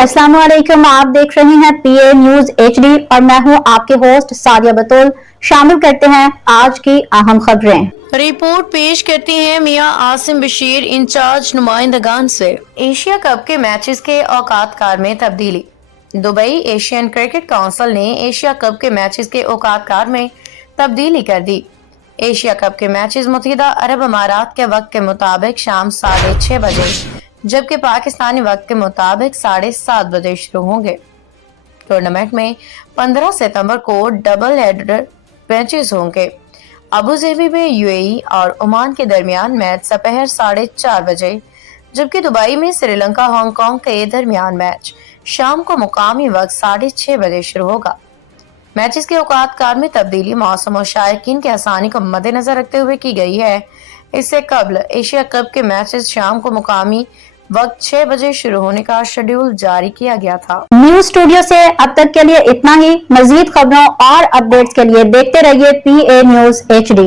अस्सलाम वालेकुम, आप देख रहे हैं पीए न्यूज एचडी और मैं हूं आपके होस्ट सादिया बतूल। शामिल करते हैं आज की अहम खबरें। रिपोर्ट पेश करती हैं मियां आसिम बशीर इंचार्ज नुमाइंदगान से। एशिया कप के मैचेस के औकात कार में तब्दीली। दुबई एशियन क्रिकेट काउंसिल ने एशिया कप के मैचेस के औकात कार में तब्दीली कर दी। एशिया कप के मैचेस मुत्तहिदा अरब अमारात के वक्त के मुताबिक शाम 6:30 बजे जबकि पाकिस्तानी वक्त के मुताबिक 7:30 बजे शुरू होंगे। टूर्नामेंट में 15 सितंबर को डबल हेडर मैचेस होंगे। अबू धाबी में यूएई और ओमान के दरमियान मैच दोपहर 4:30 बजे जबकि दुबई में श्रीलंका हांगकांग के दरमियान मैच शाम को मुकामी वक्त 6:30 बजे शुरू होगा। मैचेस के औकात कार में तब्दीली मौसम और शायकीन की आसानी को मद्देनजर रखते हुए की गई है। इससे कबल एशिया कप के मैचेस शाम को मुकामी वक्त 6 बजे शुरू होने का शेड्यूल जारी किया गया था। न्यूज स्टूडियो से अब तक के लिए इतना ही। मजीद खबरों और अपडेट्स के लिए देखते रहिए पीए न्यूज एचडी।